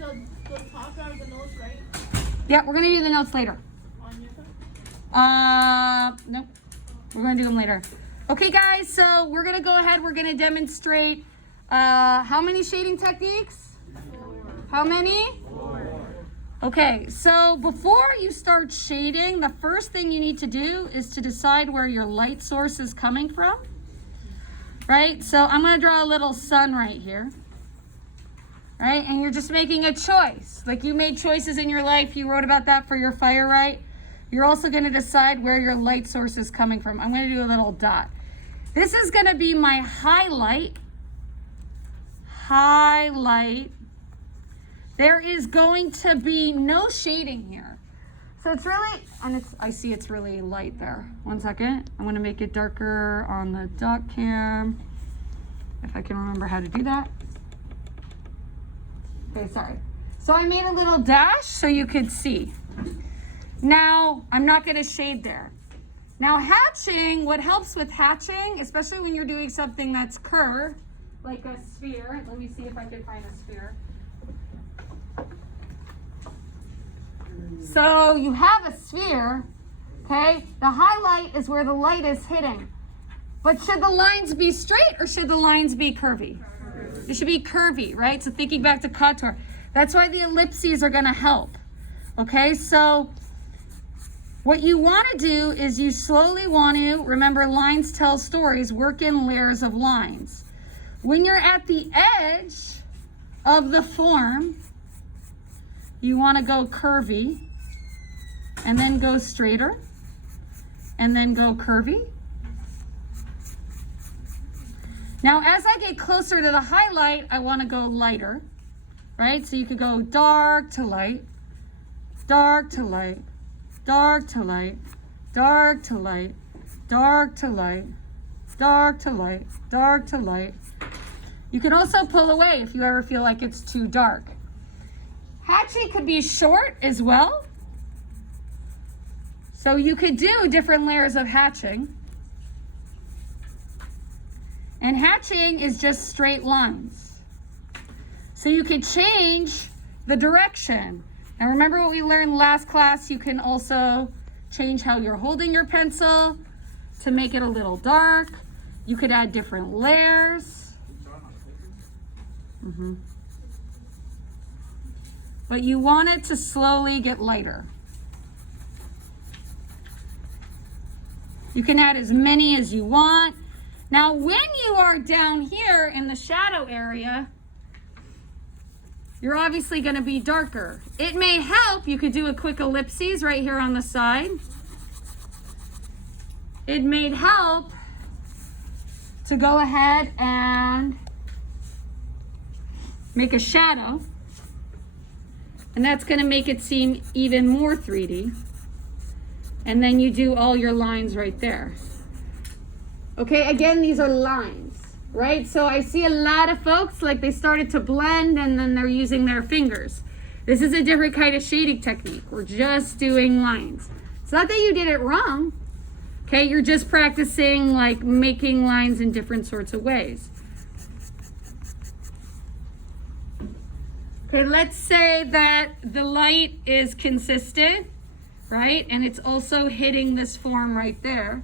the top are the notes, right? Yeah, we're gonna do the notes later. On your side? Nope. We're gonna do them later. Okay, guys, so we're gonna go ahead. We're gonna demonstrate how many shading techniques? 4. How many? 4. Okay, so before you start shading, the first thing you need to do is to decide where your light source is coming from. Right? So I'm gonna draw a little sun right here. Right? And you're just making a choice. Like you made choices in your life. You wrote about that for your fire, right? You're also going to decide where your light source is coming from. I'm going to do a little dot. This is going to be my highlight. Highlight. There is going to be no shading here. So it's really, and I see it's really light there. 1 second. I'm going to make it darker on the dot cam. If I can remember how to do that. Okay, sorry. So I made a little dash so you could see. Now, I'm not going to shade there. Now, hatching, what helps with hatching, especially when you're doing something that's curved, like a sphere. Let me see if I can find a sphere. So you have a sphere, okay? The highlight is where the light is hitting. But should the lines be straight or should the lines be curvy? It should be curvy, right? So thinking back to contour. That's why the ellipses are going to help. Okay, so what you want to do is you slowly want to, remember lines tell stories, work in layers of lines. When you're at the edge of the form, you want to go curvy and then go straighter and then go curvy. Now, as I get closer to the highlight, I want to go lighter, right? So you could go dark to light, dark to light, dark to light, dark to light, dark to light, dark to light, dark to light. You can also pull away if you ever feel like it's too dark. Hatching could be short as well. So you could do different layers of hatching. And hatching is just straight lines. So you could change the direction. And remember what we learned last class, you can also change how you're holding your pencil to make it a little dark. You could add different layers. But you want it to slowly get lighter. You can add as many as you want. Now, when you are down here in the shadow area, you're obviously going to be darker. It may help, you could do a quick ellipses right here on the side. It may help to go ahead and make a shadow. And that's going to make it seem even more 3D. And then you do all your lines right there. Okay, again, these are lines, right? So I see a lot of folks, like they started to blend and then they're using their fingers. This is a different kind of shading technique. We're just doing lines. It's not that you did it wrong. Okay, you're just practicing like making lines in different sorts of ways. Okay, let's say that the light is consistent, right? And it's also hitting this form right there.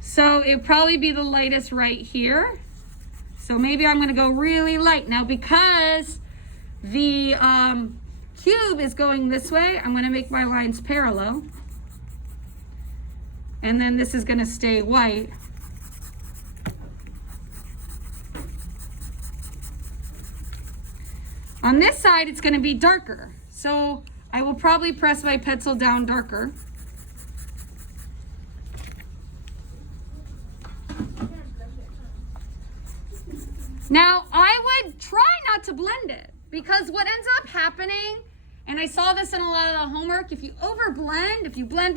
So it'd probably be the lightest right here. So maybe I'm going to go really light. Now because the cube is going this way, I'm going to make my lines parallel. And then this is going to stay white. On this side, it's going to be darker. So I will probably press my pencil down darker. Now, I would try not to blend it because what ends up happening, and I saw this in a lot of the homework, if you overblend, if you blend,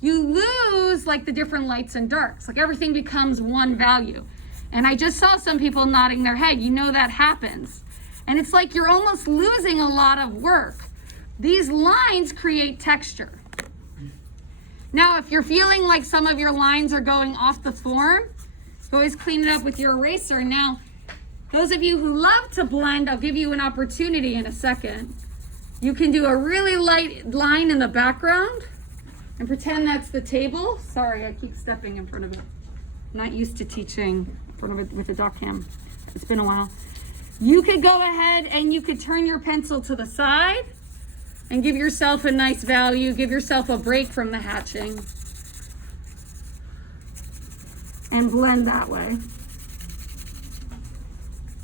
you lose like the different lights and darks. Like everything becomes one value. And I just saw some people nodding their head. You know that happens. And it's like you're almost losing a lot of work. These lines create texture. Now, if you're feeling like some of your lines are going off the form, you always clean it up with your eraser. Now, Those of you who love to blend, I'll give you an opportunity in a second. You can do a really light line in the background and pretend that's the table. Sorry, I keep stepping in front of it. I'm not used to teaching in front of it with the dock cam. It's been a while. You could go ahead and you could turn your pencil to the side and give yourself a nice value. Give yourself a break from the hatching. And blend that way.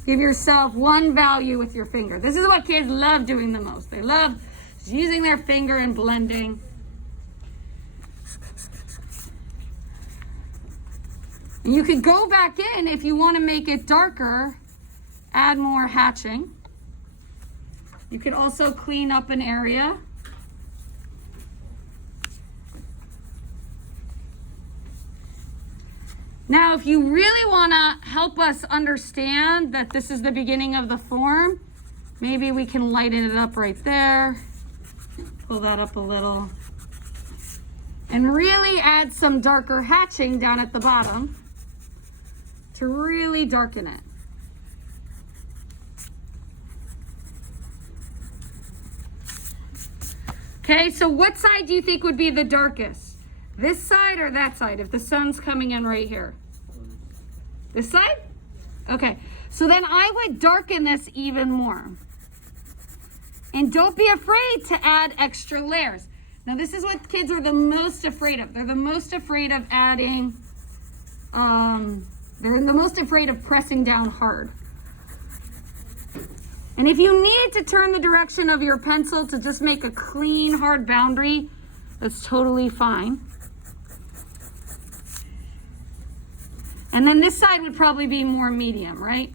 Give yourself one value with your finger. This is what kids love doing the most. They love using their finger and blending. And you could go back in if you want to make it darker, add more hatching. You could also clean up an area. Now, if you really want to help us understand that this is the beginning of the form, maybe we can lighten it up right there. Pull that up a little. And really add some darker hatching down at the bottom to really darken it. Okay, so what side do you think would be the darkest? This side or that side, if the sun's coming in right here? This side? Okay, so then I would darken this even more. And don't be afraid to add extra layers. Now this is what kids are the most afraid of. They're the most afraid of adding, they're the most afraid of pressing down hard. And if you need to turn the direction of your pencil to just make a clean, hard boundary, that's totally fine. And then this side would probably be more medium, right?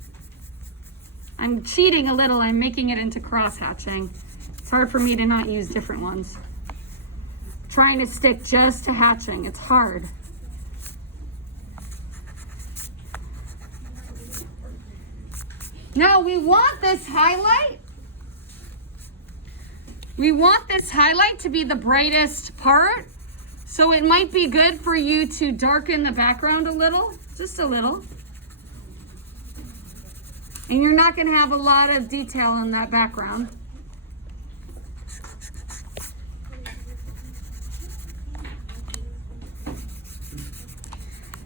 I'm cheating a little. I'm making it into cross hatching. It's hard for me to not use different ones. Trying to stick just to hatching. It's hard. Now we want this highlight. We want this highlight to be the brightest part. So it might be good for you to darken the background a little, just a little. And you're not going to have a lot of detail in that background.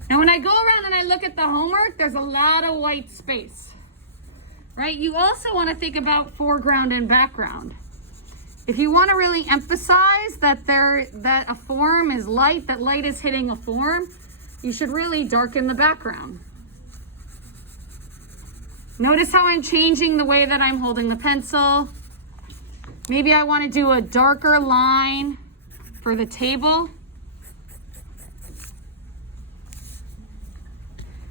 Now when I go around and I look at the homework, there's a lot of white space, right? You also want to think about foreground and background. If you want to really emphasize that a form is light, that light is hitting a form, you should really darken the background. Notice how I'm changing the way that I'm holding the pencil. Maybe I want to do a darker line for the table.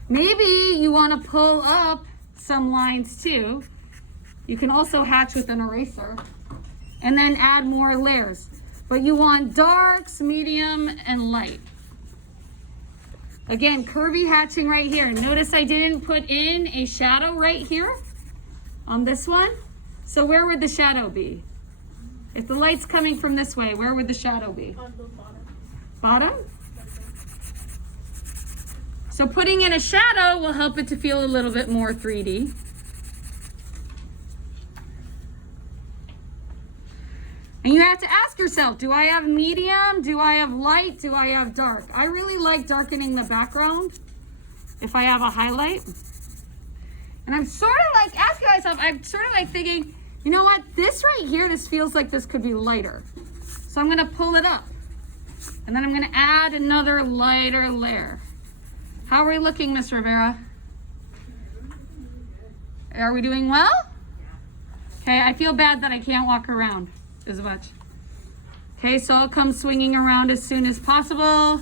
Maybe you want to pull up some lines too. You can also hatch with an eraser and then add more layers. But you want darks, medium, and light. Again, curvy hatching right here. Notice I didn't put in a shadow right here on this one. So where would the shadow be? If the light's coming from this way, where would the shadow be? On the bottom. Bottom? So putting in a shadow will help it to feel a little bit more 3D. And you have to ask yourself, do I have medium? Do I have light? Do I have dark? I really like darkening the background if I have a highlight. And I'm sort of like asking myself, I'm sort of like thinking, you know what? This right here, this feels like this could be lighter. So I'm going to pull it up. And then I'm going to add another lighter layer. How are we looking, Miss Rivera? Are we doing well? Okay, I feel bad that I can't walk around as much. Okay, so I'll come swinging around as soon as possible.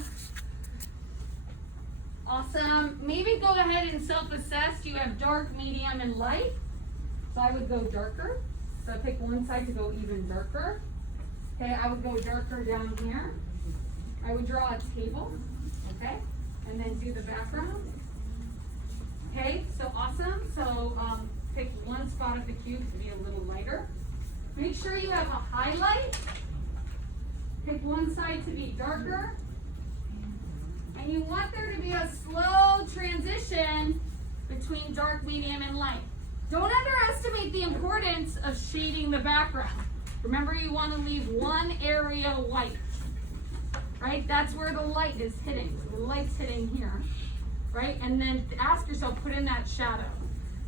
Awesome. Maybe go ahead and self-assess. You have dark, medium, and light. So I would go darker. So I pick one side to go even darker. Okay, I would go darker down here. I would draw a table. Okay, and then do the background. Okay, so awesome. So pick one spot of the cube to be a little lighter. Make sure you have a highlight. Pick one side to be darker. And you want there to be a slow transition between dark, medium, and light. Don't underestimate the importance of shading the background. Remember, you want to leave one area white, right? That's where the light is hitting. So the light's hitting here, right? And then ask yourself, put in that shadow.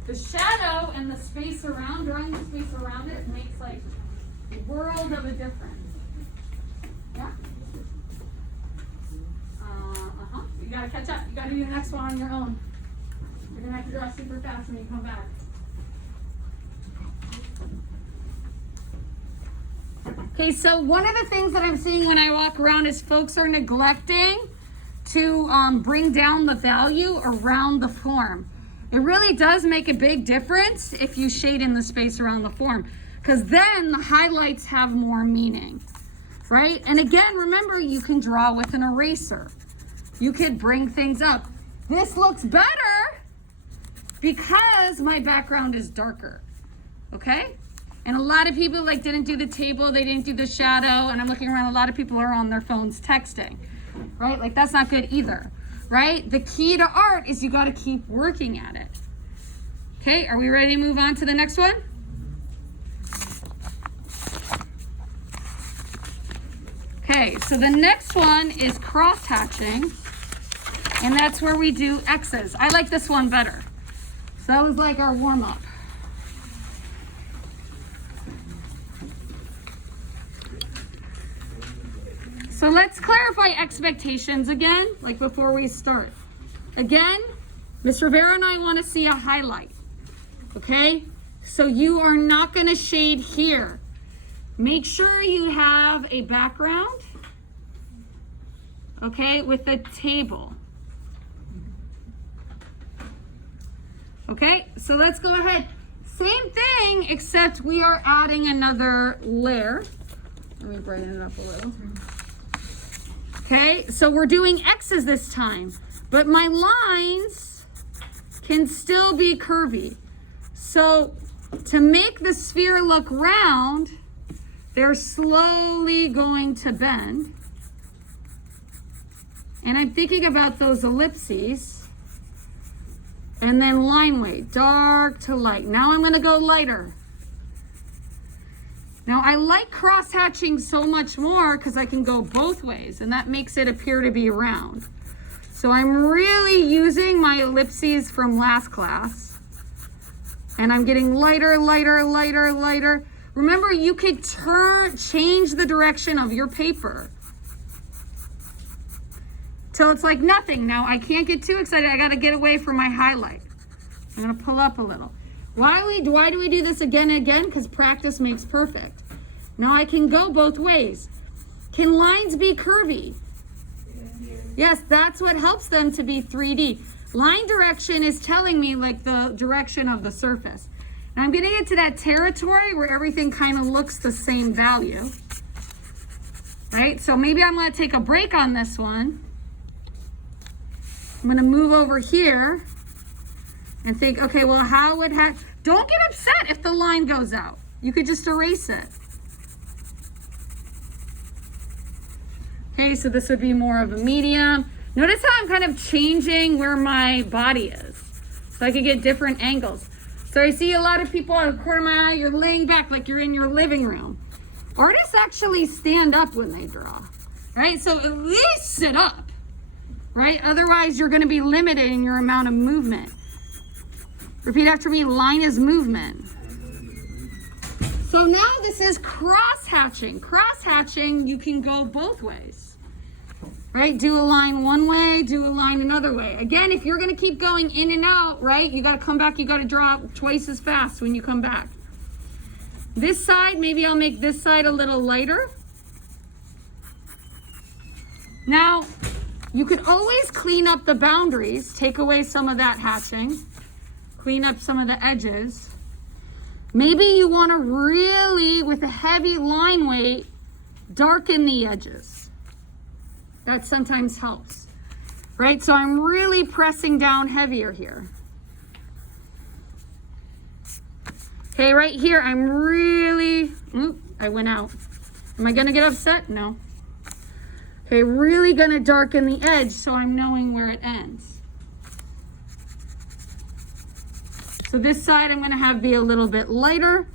The shadow and the space around, drawing the space around it makes like a world of a difference. Yeah? You gotta catch up. You gotta do the next one on your own. You're gonna have to draw super fast when you come back. Okay, so one of the things that I'm seeing when I walk around is folks are neglecting to bring down the value around the form. It really does make a big difference if you shade in the space around the form, because then the highlights have more meaning, right? And again, remember, you can draw with an eraser. You could bring things up. This looks better because my background is darker, okay? And a lot of people like didn't do the table, they didn't do the shadow, and I'm looking around, a lot of people are on their phones texting, right? Like that's not good either, right? The key to art is you gotta keep working at it. Okay, are we ready to move on to the next one? Okay, so the next one is cross-hatching, and that's where we do X's. I like this one better. So that was like our warm-up. So let's clarify expectations again, like before we start. Again, Ms. Rivera and I want to see a highlight, okay? So you are not going to shade here. Make sure you have a background, okay, with a table. Okay, so let's go ahead. Same thing, except we are adding another layer. Let me brighten it up a little. Okay, so we're doing X's this time, but my lines can still be curvy. So to make the sphere look round, they're slowly going to bend. And I'm thinking about those ellipses. And then line weight, dark to light. Now I'm gonna go lighter. Now I like cross hatching so much more because I can go both ways and that makes it appear to be round. So I'm really using my ellipses from last class and I'm getting lighter, lighter, lighter, lighter. Remember, you could change the direction of your paper till it's like nothing. Now I can't get too excited. I got to get away from my highlight. I'm going to pull up a little. Why do we do this again and again? Because practice makes perfect. Now I can go both ways. Can lines be curvy? Yes, that's what helps them to be 3D. Line direction is telling me like the direction of the surface. Now I'm getting into that territory where everything kind of looks the same value. Right? So maybe I'm going to take a break on this one. I'm going to move over here and think, okay, well, how would don't get upset if the line goes out. You could just erase it. Okay, so this would be more of a medium. Notice how I'm kind of changing where my body is. So I could get different angles. So I see a lot of people out of the corner of my eye, you're laying back like you're in your living room. Artists actually stand up when they draw, right? So at least sit up, right? Otherwise, you're gonna be limited in your amount of movement. Repeat after me, line is movement. So now this is cross-hatching. Cross-hatching, you can go both ways, right? Do a line one way, do a line another way. Again, if you're gonna keep going in and out, right? You gotta come back, you gotta draw twice as fast when you come back. This side, maybe I'll make this side a little lighter. Now, you could always clean up the boundaries, take away some of that hatching, clean up some of the edges. Maybe you want to really, with a heavy line weight, darken the edges. That sometimes helps, right? So I'm really pressing down heavier here. Okay, right here, I'm really, I went out. Am I gonna get upset? No. Okay, really gonna darken the edge so I'm knowing where it ends. So this side I'm gonna have be a little bit lighter.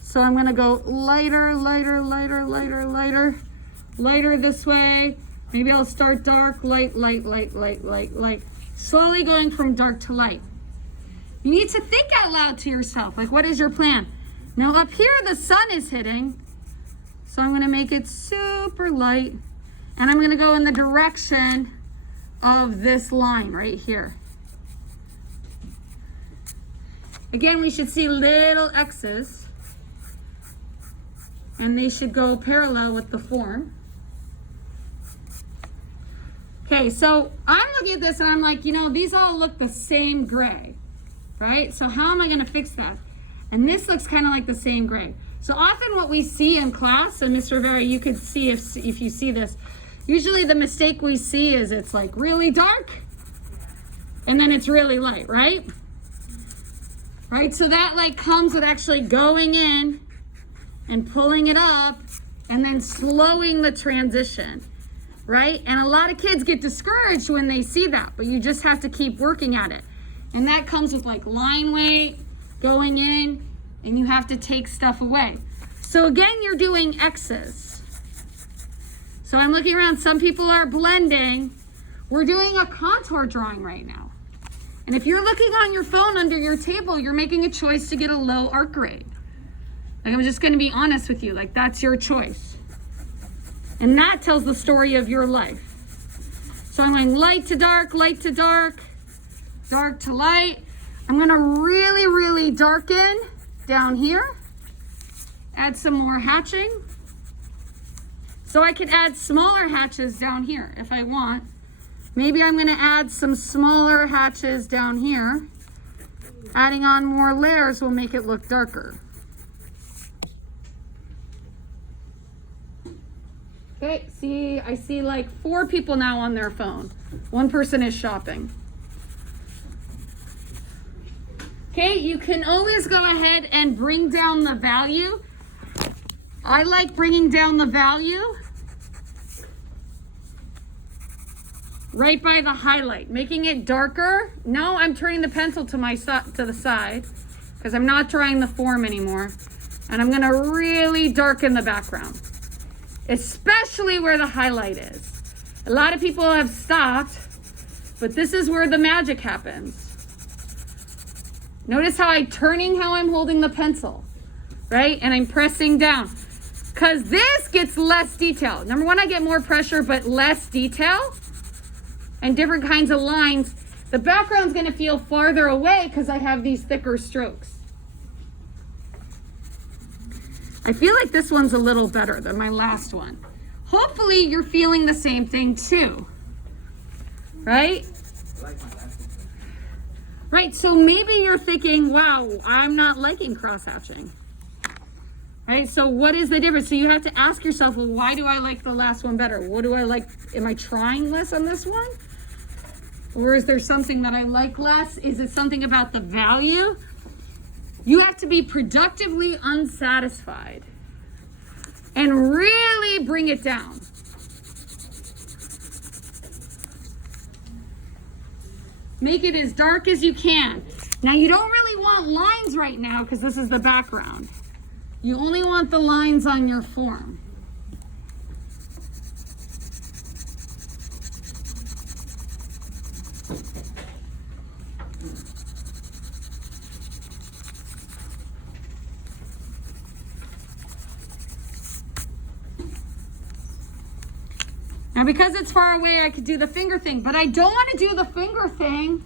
So I'm gonna go lighter, lighter, lighter, lighter, lighter, lighter this way. Maybe I'll start dark, light, light, light, light, light, light. Slowly going from dark to light. You need to think out loud to yourself, like what is your plan? Now up here the sun is hitting, so I'm gonna make it super light, and I'm gonna go in the direction of this line right here. Again, we should see little X's, and they should go parallel with the form. Okay, so I'm looking at this and I'm like, you know, these all look the same gray, right? So how am I gonna fix that? And this looks kind of like the same gray. So often what we see in class, and Mr. Rivera, you could see if you see this, usually the mistake we see is it's like really dark and then it's really light, right? Right, so that like comes with actually going in and pulling it up and then slowing the transition, right? And a lot of kids get discouraged when they see that, but you just have to keep working at it. And that comes with like line weight, going in, and you have to take stuff away. So again, you're doing X's. So I'm looking around, some people are blending. We're doing a contour drawing right now. And if you're looking on your phone under your table, you're making a choice to get a low art grade. Like, I'm just gonna be honest with you, like that's your choice. And that tells the story of your life. So I'm going light to dark, dark to light. I'm gonna really, really darken down here. Add some more hatching. So I could add smaller hatches down here if I want. Maybe I'm gonna add some smaller hatches down here. Adding on more layers will make it look darker. Okay, see, I see like 4 people now on their phone. 1 person is shopping. Okay, you can always go ahead and bring down the value. I like bringing down the value right by the highlight, making it darker. Now I'm turning the pencil to the side because I'm not drawing the form anymore. And I'm gonna really darken the background, especially where the highlight is. A lot of people have stopped, but this is where the magic happens. Notice how I'm holding the pencil, right? And I'm pressing down, because this gets less detail. Number one, I get more pressure, but less detail and different kinds of lines. The background's gonna feel farther away because I have these thicker strokes. I feel like this one's a little better than my last one. Hopefully you're feeling the same thing too, right? Right, so maybe you're thinking, wow, I'm not liking cross-hatching. Right, so what is the difference? So you have to ask yourself, well, why do I like the last one better? What do I like? Am I trying less on this one? Or is there something that I like less? Is it something about the value? You have to be productively unsatisfied and really bring it down. Make it as dark as you can. Now you don't really want lines right now because this is the background. You only want the lines on your form. Now because it's far away, I could do the finger thing, but I don't want to do the finger thing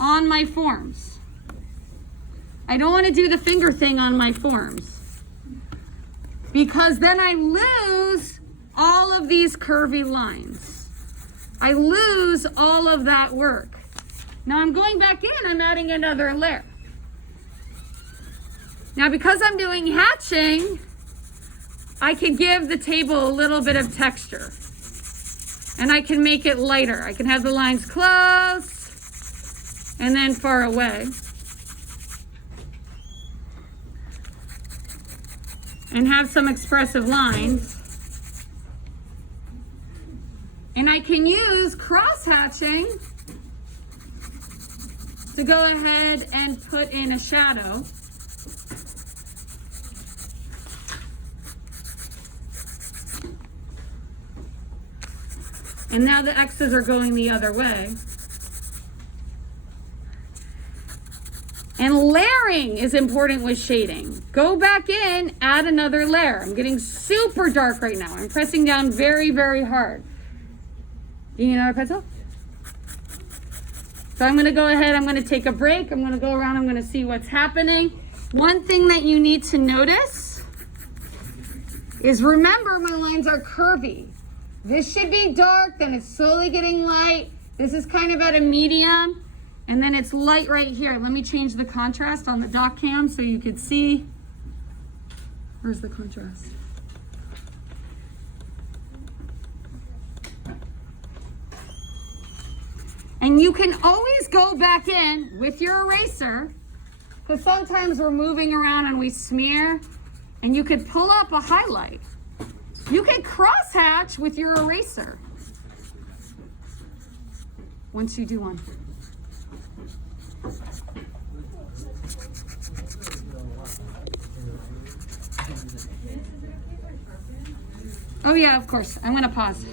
on my forms. I don't want to do the finger thing on my forms because then I lose all of these curvy lines. I lose all of that work. Now I'm going back in, I'm adding another layer. Now because I'm doing hatching, I can give the table a little bit of texture. And I can make it lighter. I can have the lines close and then far away. And have some expressive lines. And I can use cross-hatching to go ahead and put in a shadow. And now the X's are going the other way. And layering is important with shading. Go back in, add another layer. I'm getting super dark right now. I'm pressing down very, very hard. You need another pencil? So I'm gonna go ahead, I'm gonna take a break. I'm gonna go around, I'm gonna see what's happening. One thing that you need to notice is remember my lines are curvy. This should be dark, then it's slowly getting light. This is kind of at a medium, and then it's light right here. Let me change the contrast on the dock cam so you could see. Where's the contrast? And you can always go back in with your eraser, because sometimes we're moving around and we smear, and you could pull up a highlight. You can crosshatch with your eraser once you do one. Oh yeah, of course. I'm gonna pause.